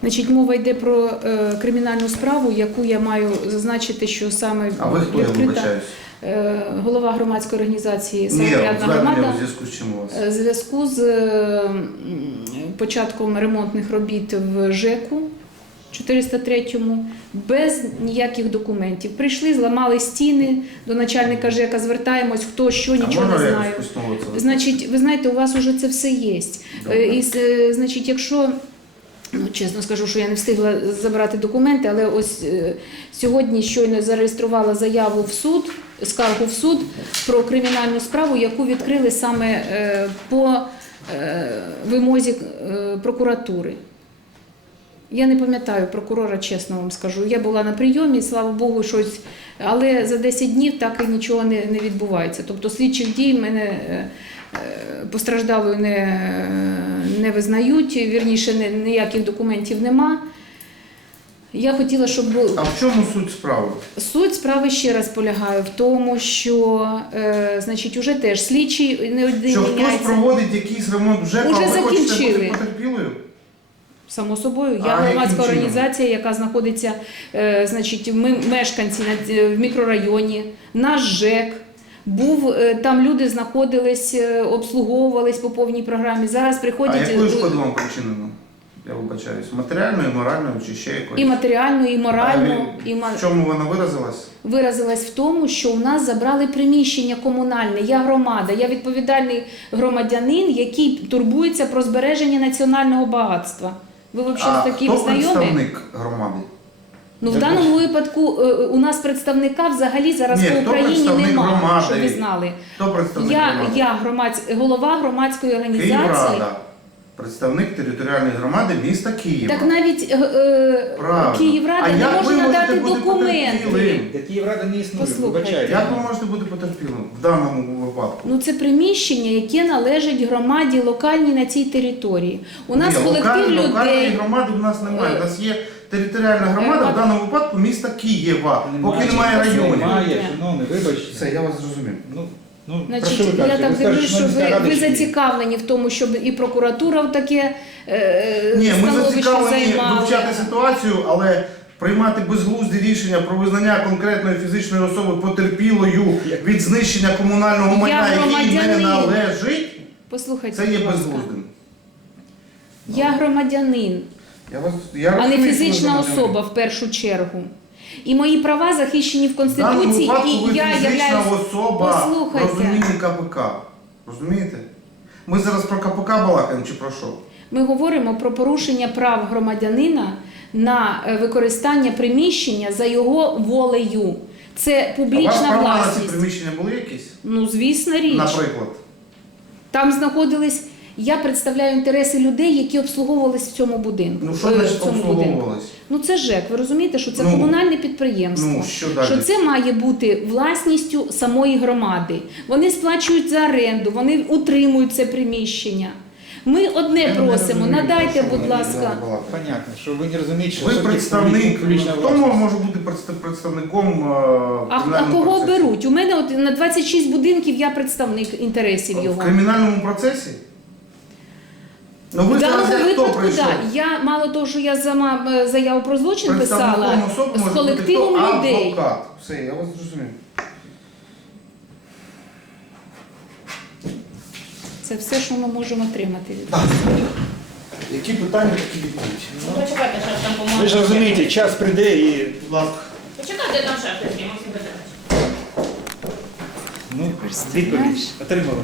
Значить, мова йде про е, кримінальну справу, яку я маю зазначити, що саме А ви хто, я вибачаюсь? е, голова громадської організації Ні, «Самоврядна звернення громада. у зв'язку з чим у вас? Е, В зв'язку з е, м, початком ремонтних робіт в ЖЕКу 403-му без ніяких документів. Прийшли, зламали стіни до начальника ЖЕКа, звертаємось, хто що, А нічого не можна знаю. якось письмово Значить, ви знаєте, у вас уже це все є. Добре. Е, І, е, значить, якщо чесно скажу, що я не встигла забрати документи, але ось е, сьогодні щойно зареєструвала заяву в суд, скаргу в суд про кримінальну справу, яку відкрили саме е, по е, вимозі прокуратури. Я не пам'ятаю прокурора, чесно вам скажу. Я була на прийомі, слава Богу, щось, але за 10 днів так і нічого не, відбувається. Тобто слідчих дій мене постраждалою не, е, не визнають, вірніше, ніяких документів нема. Я хотіла, щоб А в чому суть справи? Суть справи ще раз полягає в тому, що е, значить, уже теж слідчий не один Що хтось проводить якийсь ремонт вже, Уже а ви хочете закінчили. бути потерпілою? Само собою, я А яким громадська чином? організація, яка знаходиться, е, значить, ми мешканці на е, в мікрорайоні, наш ЖЕК. Був е, там люди знаходились, е, обслуговувались по повній програмі. Зараз А приходять якою е, шкоду вам причинено? Я вибачаюсь. Матеріальною, моральною чи ще якоюсь? і матеріально, і морально, і ма- В чому вона виразилась? виразилась в тому, що у нас забрали приміщення комунальне. Я громада, я відповідальний громадянин, який турбується про збереження національного багатства. Ви взагалі А з таким хто знайомі? представник громади? Ну в даному випадку е, у нас представника взагалі зараз Ні, по Україні немає, щоб ви знали. Хто представник Я, громади? я громадсь... голова громадської організації. Київрада. Представник територіальної громади міста Києва. Так навіть е, е, Правильно. Київрада А не може надати документи. Та Київрада не існує, Послухайте. вибачайте. Як ви можете бути потерпілим в даному випадку? Ну, це приміщення, яке належить громаді локальній на цій території. У нас Ні, колектив локальної- Локальної людей. громади в нас немає. Е, У нас є територіальна громада, е, в даному випадку міста Києва, поки Немає. немає районів. Немає, шановний, вибачте. Все, я вас зрозумів. Ну, ну, про що ви я кажете? так Ви дивлюсь, що ви, ви зацікавлені в тому, щоб і прокуратура в таке е, Ні, ми становище зацікавлені займала. вивчати ситуацію, але приймати безглузді рішення про визнання конкретної фізичної особи потерпілою від знищення комунального майна, який не громадянин. належить, Послухайте, це є будь ласка. безглуздим. Я громадянин, Я вас я а не розумію, що ви фізична громадянин. особа в першу чергу. І мої права захищені в Конституції, і ви я являюсь... особа Послухайте. розуміння КПК. Розумієте? Ми зараз про КПК балакаємо чи про що? Ми говоримо про порушення прав громадянина на е, використання приміщення за його волею. Це А у вас публічна права на ці власність. приміщення були якісь? Ну, звісна річ. Наприклад. Там знаходились. Я представляю інтереси людей, які обслуговувались в цьому будинку. Ну що значить цьому обслуговувались? Ну це ЖЕК. Ви розумієте, що це Ну, комунальне підприємство. Ну, що далі? Що це має бути власністю самої громади. Вони сплачують за оренду, вони утримують це приміщення. Ми одне Я просимо, розумію, надайте, будь ласка. Понятно, що ви не розумієте, що Ви представник, хто може бути представ- представником е, А, а кого процесу? беруть? У мене от на 26 будинків я представник інтересів В його. кримінальному процесі? Ну ви В зараз даному як хто випадку, прийшов? так. Я мало того, що я сама е, заяву про злочин писала Представником особи з може бути колективом хто? людей. Адвокат. Все, я вас зрозумів. Це все, що ми можемо отримати від Так. Які питання, такі відповіді. Ну, почекайте, шеф, там, по-моєму. Ви ж розумієте, час прийде і Будь ласка. Почекайте, там шеф, я Максим Петрович. ну, відповідь отримали.